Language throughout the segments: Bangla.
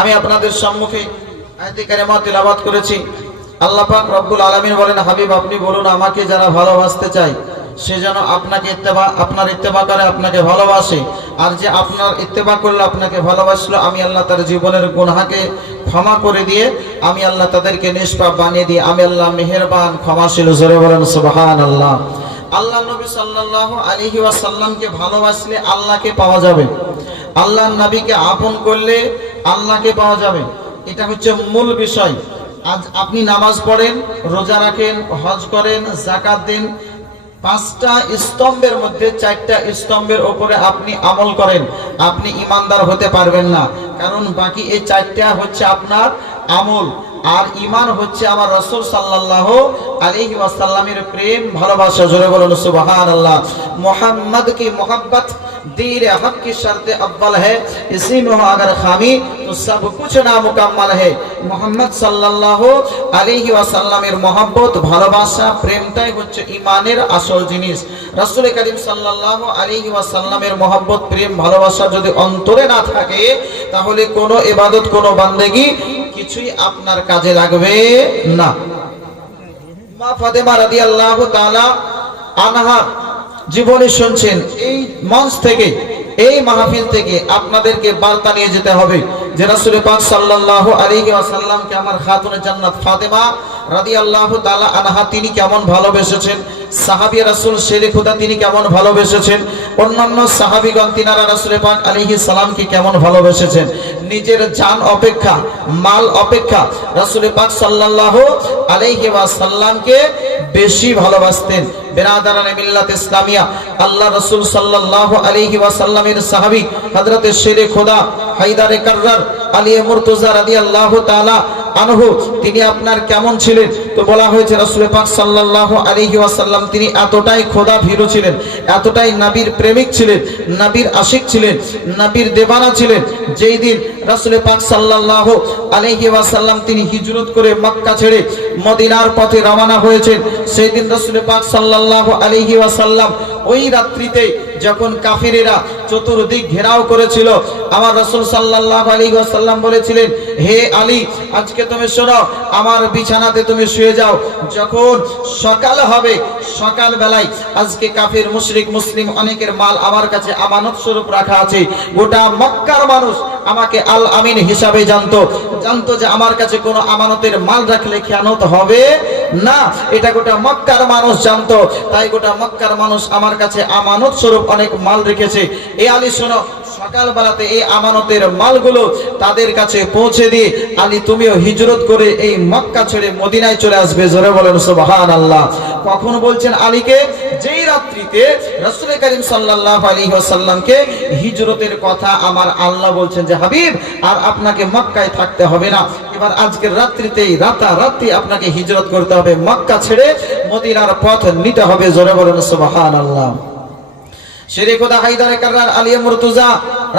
আমি আপনাদের সম্মুখে আয়াতে কারিমা তিলাওয়াত করেছি। আল্লাহ পাক রব্বুল আলামিন বলেন, হাবিব আপনি বলুন আমাকে যারা ভালোবাসতে চায় সে যেন আপনাকে আপনার ইত্তেবা করে, আপনাকে ভালোবাসে। আর যে আপনার ইত্তেবা করলো, আপনাকে ভালোবাসলো, আমি আল্লাহ তার জীবনের গুনাহকে ক্ষমা করে দিয়ে আমি আল্লাহ তাদেরকে নিষ্পাপ বানিয়ে দিয়ে আমি আল্লাহ মেহেরবান ক্ষমাশীল। জোরে বলেন সুবহানাল্লাহ। আল্লাহ নবী সাল্লাল্লাহু আলাইহি ওয়াসাল্লামকে ভালোবাসলে আল্লাহকে পাওয়া যাবে, আল্লাহর নবীকে আপন করলে আল্লাহকে পাওয়া যাবে। এটা হচ্ছে মূল বিষয়। আজ আপনি নামাজ পড়েন, রোজা রাখেন, হজ করেন, যাকাত দেন, পাঁচটা স্তম্ভের মধ্যে চারটা স্তম্ভের উপরে আপনি আমল করেন, আপনি ইমানদার হতে পারবেন না। কারণ বাকি এই চারটা হচ্ছে আপনার আমল, আর ঈমান হচ্ছে আমার রাসূল সাল্লাল্লাহু আলাইহি ওয়াসাল্লামের প্রেম ভালোবাসা। জোরে বলুন সুবহানাল্লাহ। मोहम्मद की मोहब्बत दीर हक की शर्त अव्वल है, इसी में हो अगर खामी तो सब कुछ नामुकम्मल है। मोहम्मद सल्लल्लाहु अलैहि ওয়াসাল্লামের মহব্বত ভালোবাসা প্রেমটাই হচ্ছে ঈমানের আসল জিনিস। রাসূল করিম সাল্লাল্লাহু আলাইহি ওয়াসাল্লামের মহব্বত প্রেম ভালোবাসা যদি অন্তরে না থাকে তাহলে কোনো ইবাদত কোনো বান্দেগি কিছুই আপনার কাজে লাগবে না। মা ফাতেমা রাদিয়াল্লাহু তাআলা আনহা জীবনী শুনছেন। এই মঞ্চ থেকে, এই মাহফিল থেকে আপনাদেরকে বার্তা নিয়ে যেতে হবে যে রাসূল পাক সাল্লাল্লাহু আলাইহি ওয়াসাল্লামকে আমার খাতুনে জান্নাত ফাতেমা রাদিয়াল্লাহু তাআলা আনহা তিনি কেমন ভালোবেসেছেন, সাহাবী রাসূল শেরে খোদা তিনি কেমন ভালোবেসেছেন, অন্যান্য সাহাবীগণ তিনারা রাসূল পাক আলাইহিস সালামকে কেমন ভালোবেসেছেন। নিজের জান অপেক্ষা, মাল অপেক্ষা রাসূল পাক সাল্লাল্লাহু আলাইহি ওয়াসাল্লামকে বেশি ভালোবাসতেন। বেরাদারানে মিল্লাত ইসলামিয়া, আল্লাহ রাসূল সাল্লাল্লাহু আলাইহি ওয়াসাল্লামের সাহাবী হযরত শেরে খোদা হায়দারে কাররার আলী মুর্তজা রাদিয়াল্লাহু তাআলা আনহু তিনি আপনার কেমন ছিলেন? তো বলা হয়েছে রাসূল পাক সাল্লাল্লাহু আলাইহি ওয়াসাল্লাম তিনি এতটাই খোদা ভীরু ছিলেন, এতটাই নবীর প্রেমিক ছিলেন, নবীর আশিক ছিলেন, নবীর দেওয়ানা ছিলেন। যেই দিন রাসূল পাক সাল্লাল্লাহু আলাইহি ওয়াসাল্লাম তিনি হিজরত করে মক্কা ছেড়ে মদিনার পথে রওনা হয়েছেন, সেই দিন রাসূল পাক সাল্লাল্লাহু আলাইহি ওয়াসাল্লাম ওই রাত্রিতে যখন কাফিরেরা চতুর্দিক ঘেরাও করেছিল, আমার রাসূল সাল্লাল্লাহু আলাইহি ওয়াসাল্লাম বলেছিলেন, হে আলী আজকে তুমি শোনো, আমার বিছানাতে তুমি শুয়ে যাও। যখন সকাল হবে, সকাল বেলায় আজকে কাফির মুশরিক মুসলিম অনেকের মাল আমার কাছে আমানত স্বরূপ রাখা আছে। গোটা মক্কার মানুষ আমাকে আল আমিন হিসাবে জানতো যে আমার কাছে কোনো আমানতের মাল রাখলে খেয়ানত হবে না, এটা গোটা মক্কার মানুষ জানতো। তাই গোটা মক্কার মানুষ আমার কাছে আমানত স্বরূপ অনেক মাল রেখেছে। এ আলী শোনো, সকালবেলাতে এই আমানতের মালগুলো তাদের কাছে পৌঁছে দিয়ে আলী তুমিও হিজরত করে এই মক্কা ছেড়ে মদিনায় চলে আসবে। জোরে বলেন সুবহানাল্লাহ। কখন বলছেন আলীকে? যেই রাত্রিতে রাসূল করিম সাল্লাল্লাহু আলাইহি ওয়াসাল্লামকে হিজরতের কথা আমার আল্লাহ বলছেন যে হাবিব আর আপনাকে মক্কায় থাকতে হবে না, এবার আজকের রাত্রিতেই রাতারাতি আপনাকে হিজরত করতে হবে, মক্কা ছেড়ে মদিনার পথ নিতে হবে। জোরে বলেন সুবহানাল্লাহ। শেরে খোদা হায়দারে কাররার আলী মুর্তজা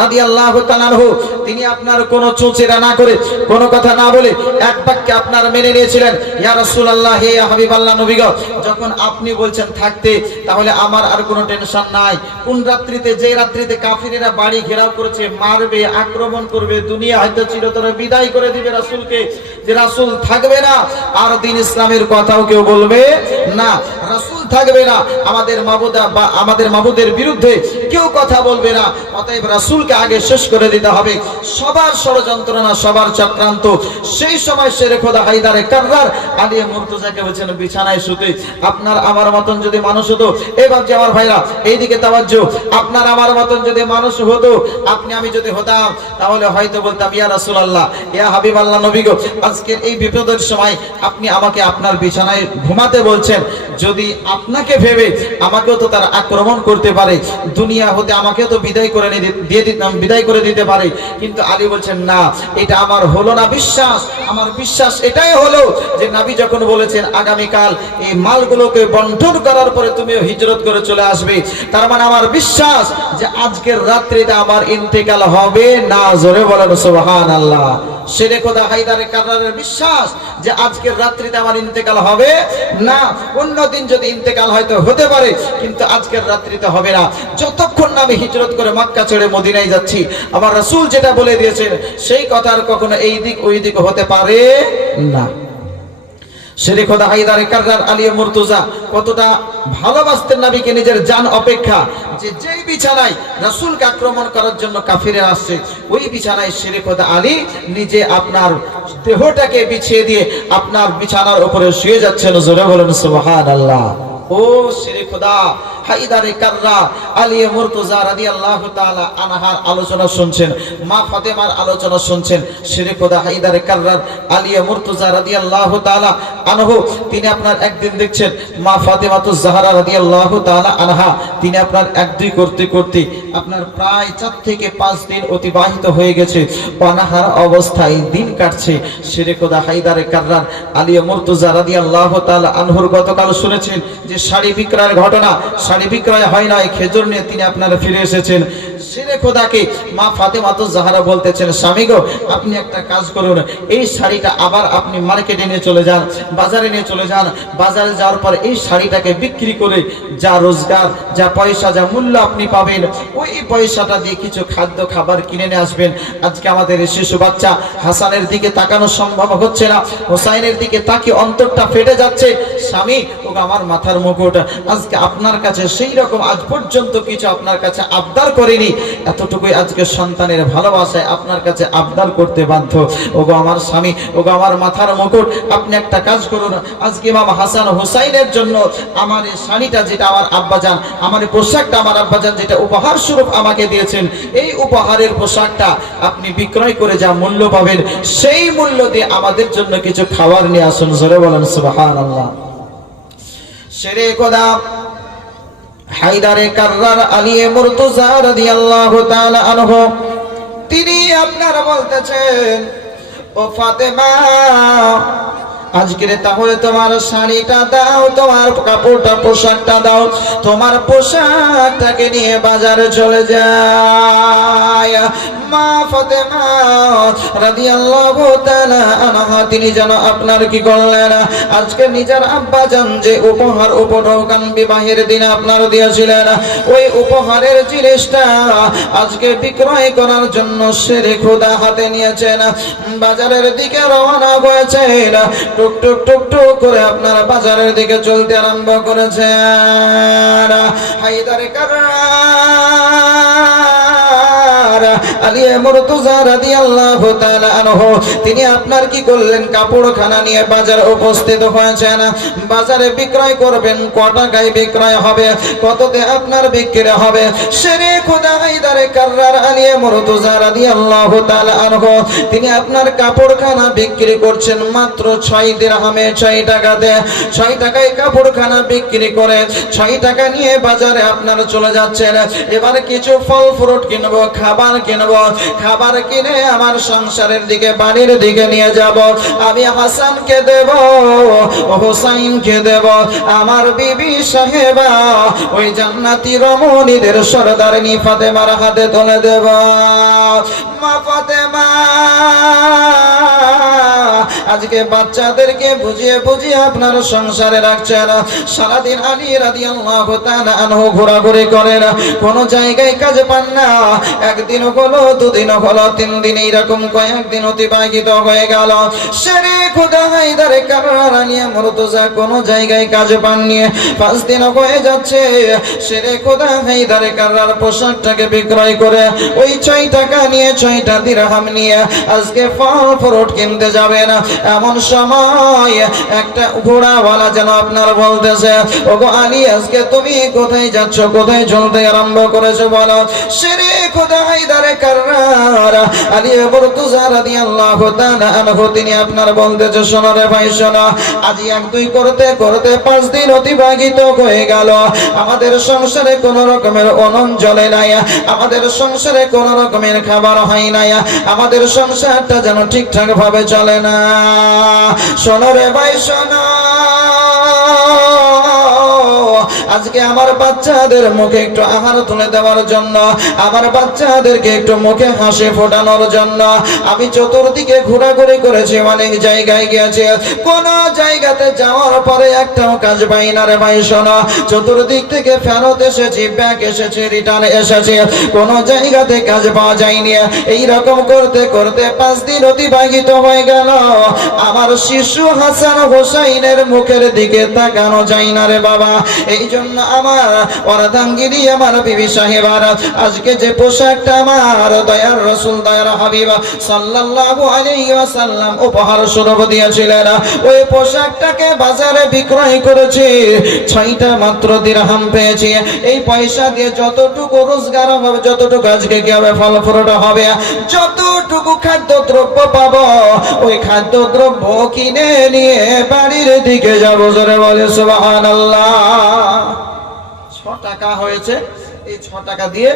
রাদিয়াল্লাহু তাআলা আনহু তিনি আপনার কোনো চোচেরা না করে, কোনো কথা না বলে এক বাক্যে আপনার মেনে নিয়েছিলেন, ইয়া রাসূলুল্লাহ, হে হাবিবাল্লাহ নবী গো, যখন আপনি বলছেন থাকতে তাহলে আমার আর কোনো টেনশন নাই। কোন রাত্রিতে? যে রাত্রিতে কাফিরেরা বাড়ি ঘেরাও করেছে, মারবে, আক্রমণ করবে, দুনিয়া হয়তো চিরতরে বিদায় করে দিবে রাসূলকে, যে রাসূল থাকবে না আর দ্বীন ইসলামের কথাও কেউ বলবে না, রাসূল থাকবে না, আমাদের মাবুদা বা আমাদের মাবুদের বিরুদ্ধে কেউ কথা বলবে না। অতএব রাসূলকে আগে শেষ করে দিতে হবে। সবার ষড়যন্ত্রণা, সবার চক্রান্ত। সেই সময় শেরে খোদা হায়দারে কাররার আলী মুর্তজাকে বলছেন বিছানায় শুতে, আপনার আমার মতন যদি মানুষ হতো, এবার যে আমার ভাইরা এইদিকে তাওয়াজ্জু, আপনার আমার মতন যদি মানুষ হতো, আপনি আমি যদি হতাম, তাহলে হয়তো বলতাম, ইয়া রাসূলুল্লাহ, ইয়া হাবিবাল্লাহ নবী গো, আজকের এই বিপদের সময় আপনি আমাকে আপনার বিছানায় ঘুমাতে বলছেন, যদি আপনাকে ভেবে আমাকেও তো তারা আক্রমণ করতে পারে, দুনিয়া হতে আমাকেও তো বিদায় করে দিতে পারে। কিন্তু আলী বলছেন না, এটা আমার হলো না বিশ্বাস। আমার বিশ্বাস এটাই হলো যে নবী যখন বলেছেন আগামীকাল এই মালগুলোকে বন্টন করার পরে তুমিও হিজরত করে চলে আসবে, তার মানে আমার বিশ্বাস যে আজকের রাত্রিতে আমার ইন্তেকাল হবে না? জোরে বলেন সুবহানাল্লাহ। শেরে খোদা হায়দারে কাররারের বিশ্বাস যে আজকের রাত্রিতে আমার ইন্তেকাল হবে না। অন্যদিন যদি ইন্তেকাল হয়তো হতে পারে, কিন্তু আজকের রাত্রিতে হবে না। যতক্ষণ না আমি হিজরত করে মক্কা ছেড়ে মদিনায় যাচ্ছি, আমার রাসূল যেটা বলে দিয়েছেন সেই কথার কখনো এই দিক ওই দিক হতে পারে না। শেরে খোদা হায়দারে কাররার আলী মুর্তজা কতটা ভালোবাসতেন নবীকে নিজের জান অপেক্ষা, যে যেই বিছানায় রাসূলকে আক্রমণ করার জন্য কাফিররা আসছে, ওই বিছানায় শেরে খোদা আলী নিজে আপনার দেহটাকে বিছিয়ে দিয়ে আপনার বিছানার উপরে শুয়ে যাচ্ছেন। জোরে বলেন সুবহানাল্লাহ। ও শেরে খোদা হায়দারে কাররার আলী মুর্তজা রাদিয়াল্লাহু তাআলা আনহার আলোচনা শুনছেন, মা ফাতেমার আলোচনা শুনছেন। শেরে খোদা হায়দারে কাররার আলী মুর্তজা রাদিয়াল্লাহু তাআলা আনহু তিনি আপনার একদিন দেখছেন মা ফাতেমাতুজ জাহরা রাদিয়াল্লাহু তাআলা আনহা তিনি আপনার এক দুই করতে করতে আপনার প্রায় 4 থেকে 5 দিন অতিবাহিত হয়ে গেছে, অনাহার অবস্থায় দিন কাটছে। শেরে খোদা হায়দারে কাররার আলী মুর্তজা রাদিয়াল্লাহু তাআলা আনহুর গতকাল শুনেছেন যে শাড়ি বিক্রয়ের ঘটনা, শাড়ি বিক্রয় হয় না, খেজুর নিয়ে তিনি আপনারা ফিরে এসেছেন। শেরে খোদাকে মা ফাতেমাতুজ জাহরা বলতেছেন, স্বামী গো আপনি একটা কাজ করুন, এই শাড়িটা আবার আপনি মার্কেটে নিয়ে চলে যান, বাজারে নিয়ে চলে যান। বাজারে যাওয়ার পর এই শাড়িটাকে বিক্রি করে যা রোজগার, যা পয়সা, যা মূল্য আপনি পাবেন, ওই পয়সাটা দিয়ে কিছু খাদ্য খাবার কিনে নিয়ে আসবেন। আজকে আমাদের এই শিশু বাচ্চা হাসানের দিকে তাকানো সম্ভব হচ্ছে না, হোসাইনের দিকে তাকে অন্তরটা ফেটে যাচ্ছে। স্বামী ও আমার মাথার মুকুট, আজকে আপনার কাছে সেই রকম আজ পর্যন্ত কিছু আপনার কাছে আবদার করিনি, এতটুকুই আজকে সন্তানের ভালোবাসায় আপনার কাছে আবদার করতে বাধ্য। ওগো আমার স্বামী, ওগো আমার মাথার মুকুট, আপনি একটা কাজ করুন, আজকে ইমাম হাসান হোসাইনের জন্য আমার এই শাড়িটা যেটা আমার আব্বাজান, আমার এই পোশাকটা আমার আব্বাজান যেটা উপহার স্বরূপ আমাকে দিয়েছেন, এই উপহারের পোশাকটা আপনি বিক্রয় করে যা মূল্য পাবেন সেই মূল্য দিয়ে আমাদের জন্য কিছু খাবার নিয়ে আসুন। জোরে বলেন সুবহানাল্লাহ। শেরে খোদা হায়দারে কাররার আলী মুর্তজা রাদিয়াল্লাহু তাআলা আনহু তিনি আপনারা বলতেছেন, ও ফাতেমা আজকে তাহলে তোমার শাড়িটা দাও, তোমার কাপড়টা পোশাকটা দাও, তোমার পোশাকটাকে নিয়ে বাজারে চলে যায়। মা ফাতেমা রাদিয়াল্লাহু তাআলা আনহা তিনি যেন আপনার কি করলেন, আজকে নিজের আব্বাজান যে উপহার উপঢৌকন বিবাহের দিন আপনার দিয়েছিলেন, ওই উপহারের জিনিসটা আজকে বিক্রয় করার জন্য শেরে খোদা হাতে নিয়েছেন, বাজারের দিকে রওনা হয়েছেন। টুক টুক টুক টুক করে আপনারা বাজারের দিকে চলতে আরম্ভ করেছেন। হায়দারে কাররার আলী মুর্তজা রাদিয়াল্লাহু তাআলা আনহু তিনি আপনার কি করলেন, কাপড়খানা নিয়ে বাজারে উপস্থিত হয়েছেন। বাজারে বিক্রয় করবেন, কত টাকায় বিক্রয় হবে, কততে আপনার বিক্রি হবে। শেরে খোদা হায়দারে কাররার আলী মুর্তজা রাদিয়াল্লাহু তাআলা আনহু তিনি আপনার কাপড়খানা বিক্রি করছেন মাত্র 6 দিরহামে, 6 টাকাতে। 6 টাকায় কাপড়খানা বিক্রি করে 6 টাকা নিয়ে বাজারে আপনারা চলে যাচ্ছেন। এবার কিছু ফল ফ্রুট কিনবো, খাবার কিনবো, খাবার কিনে আমার সংসারের দিকে, বাড়ির দিকে নিয়ে যাব। আমি হাসানকে দেব, হোসাইনকে দেব, আমার বিবি সাহেবা ওই জান্নাতি রমণীদের সরদারিনী ফাতেমার হাতে তুলে দেব। মা ফাতেমা আজকে বাচ্চাদেরকে বুঝিয়ে বুঝিয়ে আপনার সংসারে রাখছেন। সারাদিন আলী রাদিয়াল্লাহু তাআলা আনহু ঘোরাঘুরি করেন, কোন জায়গায় কাজ পান না। একদিন হলো, দুদিন হলো, 3 দিন, এইরকম কয়েকদিন অতিবাহিত হয়ে গেল। শেরে খোদা হায়দারে কাররার আলী মুর্তজা কোন জায়গায় কাজ পাননি। 5 দিন হয়ে যাচ্ছে। শেরে খোদা হায়দারে কাররার পোশাকটাকে বিক্রয় করে ওই 6 টাকা নিয়ে, 6টা দিরহাম নিয়ে আজকে ফল ফ্রুট কিনতে যাবেন। এমন সময় একটা ঘোড়াওয়ালা যেন আপনার বলতেছে, ওগো আলী আজকে তুমি কোথায় যাচ্ছ, কোথায় চলতে আরম্ভ করেছো বলো। শেরে খোদা হায়দারে কাররার আলী মুর্তজা রাদিয়াল্লাহু তাআলা আনহু তিনি আপনার বলতেছে, শোনো রে ভাই শোনো, আজ 1-2 করতে করতে 5 দিন অতিবাহিত হয়ে গেল। আমাদের সংসারে কোন রকমের অনন জ্বলে নাই, আমাদের সংসারে কোন রকমের খাবার হয় নাই, আমাদের সংসারটা যেন ঠিকঠাক ভাবে চলে না। শোনো রে ভাই শোনো, আজকে আমার বাচ্চাদের মুখে একটু আহার তুলে দেওয়ার জন্য, আমার বাচ্চাদেরকে একটু মুখে হাসি ফোটানোর জন্য আমি চতুর্দিকে ঘোরাঘুরি করেছি, অনেক জায়গায় গিয়েছি। কোন জায়গাতে যাওয়ার পরে একটাও কাজ পাই না রে ভাই। শোনো, চতুর্দিক থেকে ফেরত এসেছি, ব্যাক এসেছি, রিটার্ন এসেছি, কোন জায়গাতে কাজ পাওয়া যায়নি। এইরকম করতে করতে 5 দিন অতিবাহিত হয়ে গেল। আমার শিশু হাসান হোসাইনের মুখের দিকে তাকানো যায় না রে বাবা। এই জন্য আমার অর্ধাঙ্গিনী, আমার বিবি সাহেবার আজকে যে পোশাকটা আমার দয়ার রাসূল, দয়ার হাবিব সাল্লাল্লাহু আলাইহি ওয়াসাল্লাম উপহার স্বরূপ দিয়েছিলেন, ওই পোশাকটাকে বাজারে বিক্রয় করেছি, 6টা মাত্র দিরহাম পেয়েছি। এই পয়সা দিয়ে যতটুকু রোজগার হবে, যতটুকু আজকে কি হবে, ফল ফ্রুট হবে, যতটুকু খাদ্য দ্রব্য পাবো, ওই খাদ্য দ্রব্য কিনে নিয়ে বাড়ির দিকে যাবো। জোরে বলে সুবহানাল্লাহ। 6 টাকা হয়েছে, এই 6 টাকা দিয়ে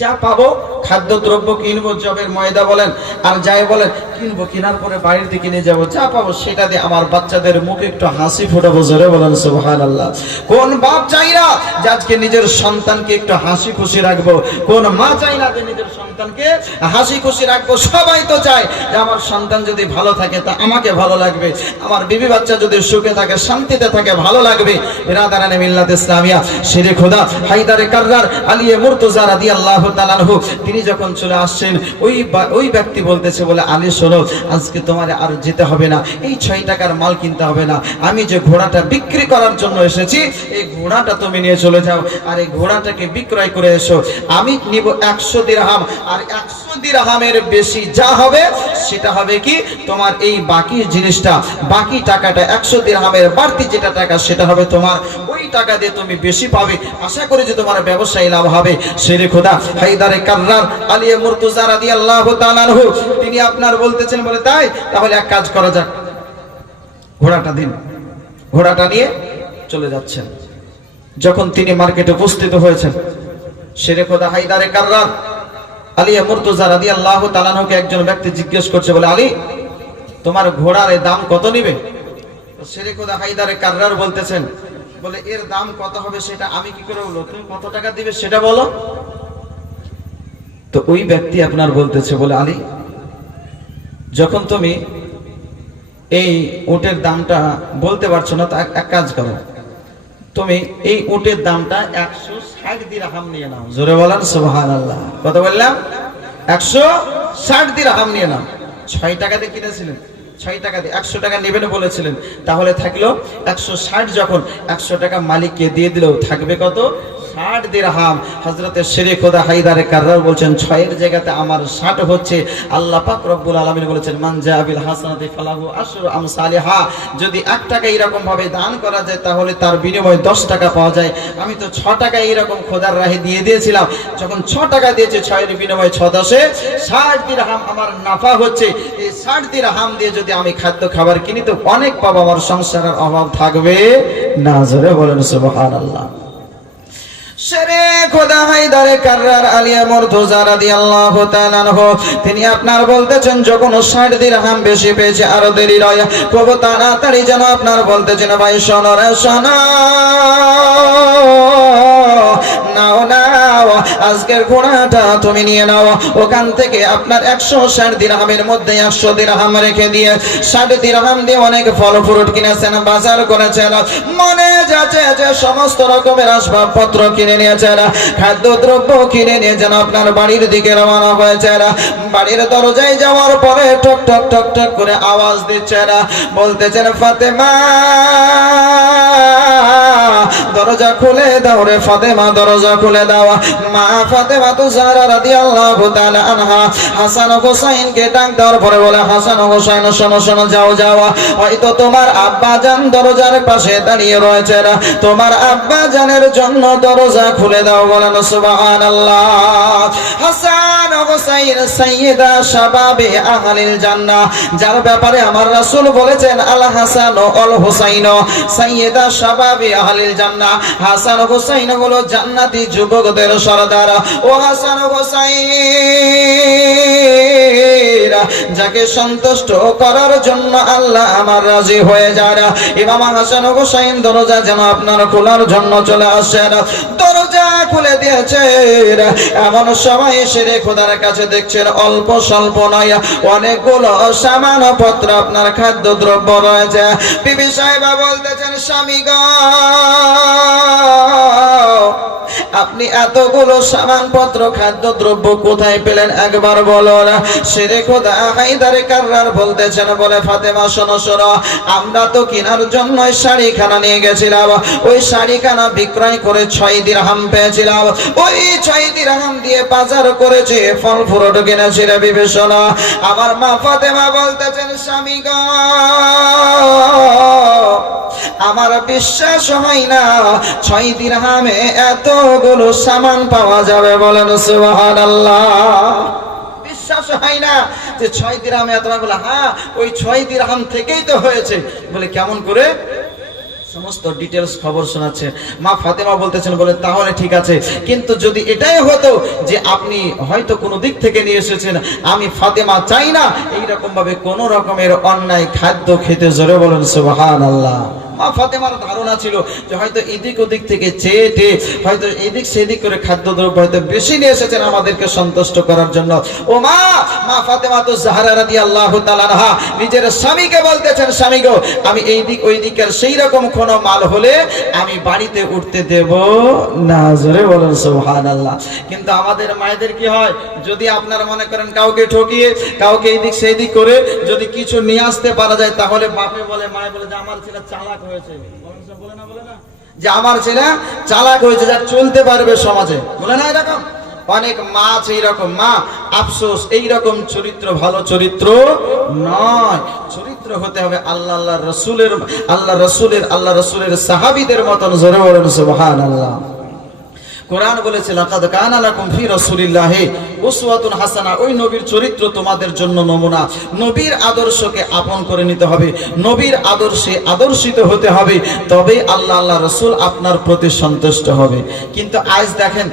যা পাবো খাদ্য দ্রব্য কিনবো, জবের ময়দা বলেন আর যাই বলেন কিনবো, কেনার পরে বাড়ির দিকে নিয়ে যাবো, যা পাবো সেটা দিয়ে আমার বাচ্চাদের মুখে একটু হাসি ফোটাবো। জোরে বলেন সুবহানাল্লাহ। কোন বাপ চাই না যে আজকে নিজের সন্তানকে একটু হাসি খুশি রাখবো? কোন মা চাই না যে নিজের সন্তানকে হাসি খুশি রাখবো? সবাই তো চায় যে আমার সন্তান যদি ভালো থাকে তা আমাকে ভালো লাগবে, আমার বিবি বাচ্চা যদি সুখে থাকে, শান্তিতে থাকে, ভালো লাগবে। বিরাদারানে মিল্লাত ইসলামিয়া শেরে খোদা হায়দারে কাররার আলিয়ে মুর্তজা রাদিয়াল্লাহু তাআলা আনহু, তিনি যখন চলে আসছেন, ওই ব্যক্তি বলতেছে, বলে আলী শোনো, আজকে তোমার আর যেতে হবে না, এই 6 টাকার মাল কিনতে হবে না, আমি যে ঘোড়াটা বিক্রি করার জন্য এসেছি, এই ঘোড়াটা তুমি নিয়ে চলে যাও, আর এই ঘোড়াটাকে বিক্রয় করে এসো। আমি নিব 100 দিরহাম, আর 100 দিরহামের বেশি যা হবে সেটা হবে কি তোমার এই বাকি জিনিসটা, বাকি টাকাটা 100 দিরহামের বাড়তি যেটা টাকা সেটা হবে তোমার, ওই টাকা দিয়ে তুমি বেশি পাবে। আশা করি যে তোমার ব্যবসায়ী লাভ হবে। শেরে খোদা হায়দারে কাররার আলিয়ে মুর্তজা রাদিয়াল্লাহু তাআলা আনহু, তিনি আপনার বলতেছেন, বলে তাই তাহলে এক কাজ করা যাক, ঘোড়াটা দিন। ঘোড়াটা নিয়ে চলে যাচ্ছেন। যখন তিনি মার্কেটে উপস্থিত হয়েছেন, শেরে খোদা হায়দারে কাররার আলিয়ে মুর্তজা রাদিয়াল্লাহু তাআলা আনহুকে একজন ব্যক্তি জিজ্ঞেস করছে, বলে আলী, তোমার ঘোড়ার দাম কত নিবে? শেরে খোদা হায়দারে কাররার বলতেছেন, বলে এর দাম কত হবে সেটা আমি কি করে বলবো, তুমি কত টাকা দিবে সেটা বলো। তো ওই ব্যক্তি আপনার বলতেছে, বলে আলী, যখন তুমি এই উটের দামটা বলতে পারছো না, তা এক কাজ করো, তুমি এই উটের দামটা 160 দিরহাম নিয়ে নাও। জোরে বলেন সুবহানাল্লাহ। কত বললাম? 160 দিরহাম নিয়ে নাও। 6 টাকা দিয়ে কিনেছিলেন, 6 টাকা দিয়ে 100 টাকা নেবেন বলেছিলেন, তাহলে থাকলো 160। যখন 100 টাকা মালিককে দিয়ে দিল, থাকবে কত? 60 দিরহাম। হযরতে শেরে খোদা হায়দারে কাররার বলছেন, 6 এর জায়গাতে আমার 60 হচ্ছে। আল্লাহ পাক রব্বুল আলামিন বলেছেন, মান জাবিল হাসানাতি ফালাহু আশরু আমসালিহা। যদি 1 টাকা এরকম ভাবে দান করা যায় তাহলে তার বিনিময়ে 10 টাকা পাওয়া যায়। আমি তো 6 টাকা এরকম খোদার রাহে দিয়ে দিয়েছিলাম, যখন 6 টাকা দিয়েছে, 6 এর বিনিময়ে 6 10 60 দিরহাম আমার নাফা হচ্ছে। এই 60 দিরহাম দিয়ে যদি আমি খাদ্য খাবার কিনি তো অনেক পাবো, আমার সংসারের অভাব থাকবে না। জোরে বলেন সুবহানাল্লাহ। শেরে খোদা হায়দারে কাররার আলিয়া মুর্তজা রাদিয়াল্লাহু তাআলা আনহু, তিনি আপনার বলতেছেন, যখন 60 দিরহাম বেশি পেয়েছে, আরো দেরি নয়, খুব তাড়াতাড়ি যেন আপনার বলতেছেন, ভাই শোনো রে শোনো, নাও নাও, আজকের ঘোড়াটা তুমি নিয়ে নাও। ওখান থেকে আপনার 160 দিরহামের মধ্যে 100 দিরহাম রেখে দিয়ে 60 দিরহাম দিয়ে অনেক ফল ফ্রুট কিনেছেন, বাজার করেছেন, মনে যাচ্ছে যে সমস্ত রকমের আসবাবপত্র কিনে নিয়েছেন, খাদ্য দ্রব্য কিনে নিয়ে যেন আপনার বাড়ির দিকে রওনা হয়েছেন। বাড়ির দরজায় যাওয়ার পরে টক টক টক টক করে আওয়াজ দিচ্ছেন, বলতেছেন, ফাতেমা দরজা খুলে দাও রে ফাতেমা, দরজা খুলে দাও। মা ফাতেমা তো জাহরা রাদিয়াল্লাহু তাআলা আনহা হাসান ও হোসাইনকে ডাক দেওয়ার পরে বলে, হাসান ও হোসাইন শোনো শোনো, যাও যাও, হয়তো তোমার আব্বা জান দরজার পাশে দাঁড়িয়ে রয়েছে, তোমার আব্বা জানের জন্য দরজা খুলে দাও। বলেন সুবহানাল্লাহ। হাসান ও হোসাইন সাইয়্যিদা শাবাবে আহলিল জান্নাহ, যার ব্যাপারে আমার রাসূল বলেছেন, আল হাসান ও আল হোসাইন সাইয়্যিদা শাবাবে আহলিল জান্নাহ। হাসান ও হোসাইন হলো জান্নাতি যুবকদের সরদার। ও হাসান ও হোসাইন, যাকে সন্তুষ্ট করার জন্য আল্লাহ আমার রাজি হয়ে যায়। ইমাম হাসান ও হুসাইন দরজা যেন আপনার খোলার জন্য চলে আসেন, দরজা খুলে দিয়েছে। এমন সময় এসে খোদার কাছে দেখছেন অল্প স্বল্প নয়, অনেকগুলো সামান পত্র আপনার খাদ্য দ্রব্য রয়েছে। বিবি সাহেবা বলতেছেন, স্বামী গো, আপনি এতগুলো সামানপত্র খাদ্য দ্রব্য কোথায় পেলেন একবার বলো না। শেরে খোদা হায়দারে কাররার বলতেছেন, বলে ফাতেমা শোনো শোনো, আমরা তো কেনার জন্য শাড়িখানা নিয়ে গেছিলাম, ওই শাড়িখানা বিক্রয় করে 6 দিরহাম পেয়েছিলাম, ওই 6 দিরহাম দিয়ে বাজার করেছে, ফল ফ্রুট কিনেছিল। বিবেচনা আমার মা ফাতেমা বলতেছেন, স্বামী গো, আমার বিশ্বাস হয় না 6 দিরহামে এতগুলো সামান পাওয়া যাবে। বলেন সুবহানাল্লাহ। বিশ্বাস হয় না যে 6 দিরহামে এত। বলে হ্যাঁ, ওই 6 দিরহাম থেকেই তো হয়েছে। বলে কেমন করে? সমস্ত ডিটেলস খবর শোনাচ্ছে। মা ফাতেমা বলতেছেন, বলে তাহলে ঠিক আছে, কিন্তু যদি এটাই হতো যে আপনি হয়তো কোনো দিক থেকে নিয়ে এসেছেন, আমি ফাতেমা চাই না এইরকম ভাবে কোন রকমের অন্যায় খাদ্য খেতে। জোরে বলেন সুবহানাল্লাহ। মা ফাতেমার ধারণা ছিল যে হয়তো এদিক ওদিক থেকে চেয়ে হয়তো এদিক সেদিক করে খাদ্যদ্রব্য হয়তো বেশি নিয়ে এসেছেন আমাদেরকে সন্তুষ্ট করার জন্য। ও মা ফাতেমা তো জাহরা রাদিয়াল্লাহু তাআলা আনহা নিজের স্বামীকে বলতেছেন, স্বামী গো, আমি এই দিক ওই দিকের সেই রকম কোনো মাল হলে আমি বাড়িতে উঠতে দেব না। জোরে বলেন সুবহানাল্লাহ। কিন্তু আমাদের মায়েদের কি হয়, যদি আপনারা মনে করেন কাউকে ঠকিয়ে কাউকে এই দিক সেই দিক করে যদি কিছু নিয়ে আসতে পারা যায়, তাহলে বাপে বলে মায়ে বলে যে আমার ছেলে চালাক হয়েছে। বলে না যে আমার ছেলে চালাক হয়েছে, যা চলতে পারবে সমাজে। বলে না এরকম অনেক মা আছে এইরকম। মা আফসোস, এইরকম চরিত্র ভালো চরিত্র নয়। চরিত্র হতে হবে আল্লাহ রসুলের সাহাবীদের মতন। জোরে বলেন সুবহানাল্লাহ। কোরআন বলেছে, লাকাদ কানা লাকুম ফি রাসূলিল্লাহি উসওয়াতুন হাসানাহ। ওই নবীর চরিত্র তোমাদের জন্য নমুনা। নবীর আদর্শকে আপন করে নিতে হবে, নবীর আদর্শে আদর্শিত হতে হবে, তবে আল্লাহ রাসূল আপনার প্রতি সন্তুষ্ট হবে। কিন্তু আজ দেখেন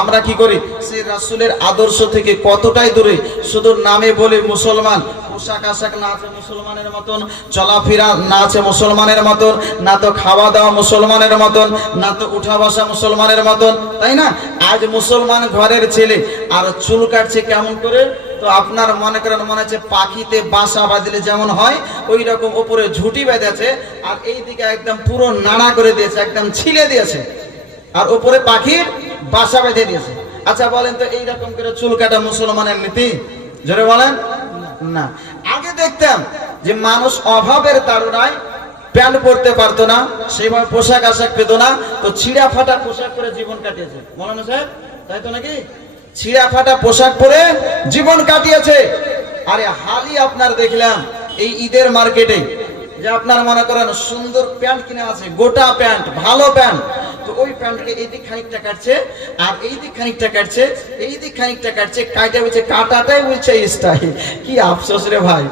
আমরা কি করি, সেই রাসূলের আদর্শ থেকে কতটাই দূরে। শুধু নামে বলে মুসলমান, পোশাক আশাক না আছে মুসলমানের মতন, চলাফেরা না আছে মুসলমানের মতন, না তো খাওয়া দাওয়া মুসলমানের মতন, না তো উঠা বসা মুসলমানের মতন, তাই না? আজ মুসলমান ঘরের ছেলে আর চুল কাটছে কেমন করে? তো আপনার মনে করেন মনে হচ্ছে পাখিতে বাসা বাঁধলে যেমন হয় ওই রকম উপরে ঝুঁটি বেঁধেছে, আর এই দিকে একদম পুরো নাড়া করে দিয়েছে, একদম ছিলে দিয়েছে, আর উপরে পাখির বাসা বেঁধে দিয়েছে। আচ্ছা বলেন তো, এইরকম করে চুল কাটা মুসলমানের নীতি? জোরে বলেন না। আগে দেখতাম যে মানুষ অভাবের তাড়নায় প্যান্ট পরতে পারতো না, সেইভাবে পোশাক আশাক পেত না, তো ছিঁড়া ফাটা পোশাক পরে জীবন কাটিয়েছে। মৌলানা সাহেব, তাই তো নাকি? ছিঁড়া ফাটা পোশাক পরে জীবন কাটিয়েছে। আরে হালি আপনার দেখলাম এই ঈদের মার্কেটে যে আপনার মনে করেন সুন্দর প্যান্ট কিনে আছে, গোটা প্যান্ট, ভালো প্যান্ট, তো ওই প্যান্টকে এই দিক খানিকটা কাটছে আর এই দিক খানিকটা কাটছে, এই দিক খানিকটা কাটছে, কাটা বলছে কাটাটাই বলছে স্টাইল। কি আফসোস রে ভাই,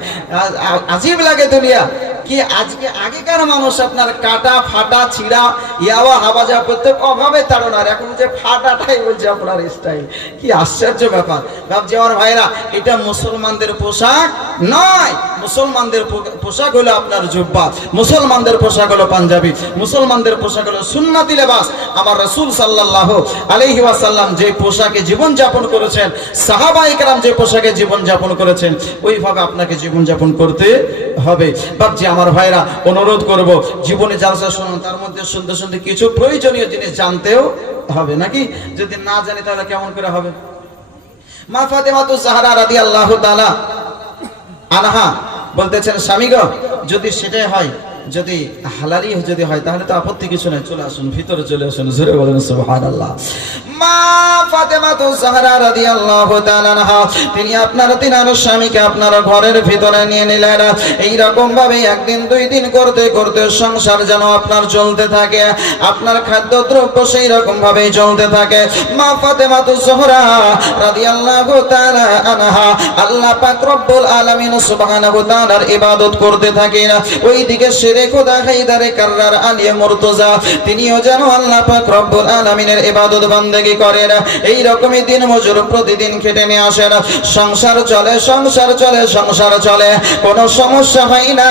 আজীব লাগে দুনিয়া। কি আজকে আগেকার মানুষ আপনার কাটা ফাটা ছিঁড়া ইয়াওয়া হাবাজা প্রত্যেক অভাবে তাড়নার, এখন যে ফাটাটাই বলছে আপনার স্টাইল। কি আশ্চর্য ব্যাপার। ভাবছি আমার ভাইরা, এটা মুসলমানদের পোশাক নয়। মুসলমানদের পোশাক হলো আপনার জুব্বা, মুসলমানদের পোশাক হলো পাঞ্জাবি, মুসলমানদের পোশাক হলো সুন্নতি লেবাস। আমার রাসূল সাল্লাল্লাহু আলাইহি ওয়াসাল্লাম যে পোশাকে জীবন যাপন করেছেন, সাহাবায়ে কেরাম যে পোশাকে জীবন যাপন করেছেন, ওইভাবে আপনাকে জীবন যাপন করতে হবে। ভাবছি আমার ভাইরা, অনুরোধ করব জীবনে জালসা শুনুন, তার মধ্যে শুনতে শুনতে কিছু প্রয়োজনীয় জিনিস জানতেও হবে, নাকি? যদি না জানি তাহলে কেমন করে হবে? মা ফাতেমা জাহরা রাদিয়াল্লাহু তাআলা আনহা বলতেছেন, স্বামী গো, যদি সেটাই হয়, যদি হালালি যদি হয়, তাহলে তো আপত্তি কিছু নাই, চলে আসুন, ভিতরে চলে আসুন। জোরে বলেন সুবহানাল্লাহ। মা ফাতেমা জাহরা রাদিয়াল্লাহু তাআলা আনহা তিনি তিনার স্বামীকে আপনার ঘরের ভিতরে নিয়ে নিলেন। এই রকম ভাবে একদিন দুই দিন করতে করতে সংসার যেন আপনার চলতে থাকে, আপনার খাদ্যদ্রব্য সেই রকম ভাবে চলতে থাকে। মা ফাতেমা জাহরা রাদিয়াল্লাহু তাআলা আনহা আল্লাহ পাক রব্বুল আলামিন সুবহানাহু ওয়া তাআলার ইবাদত করতে থাকেন। ওইদিকে শেরে খোদা হায়দারে কাররার আলী মুর্তজা তিনিও যেন আল্লাহ পাক রব্বুল আলামিনের ইবাদত বান্দেগি বিক্রি করেন, এই রকমই দিন মজুর প্রতিদিন খেটে নিয়ে আসেন, সংসার চলে, সংসার চলে, সংসার চলে, কোনো সমস্যা হয় না।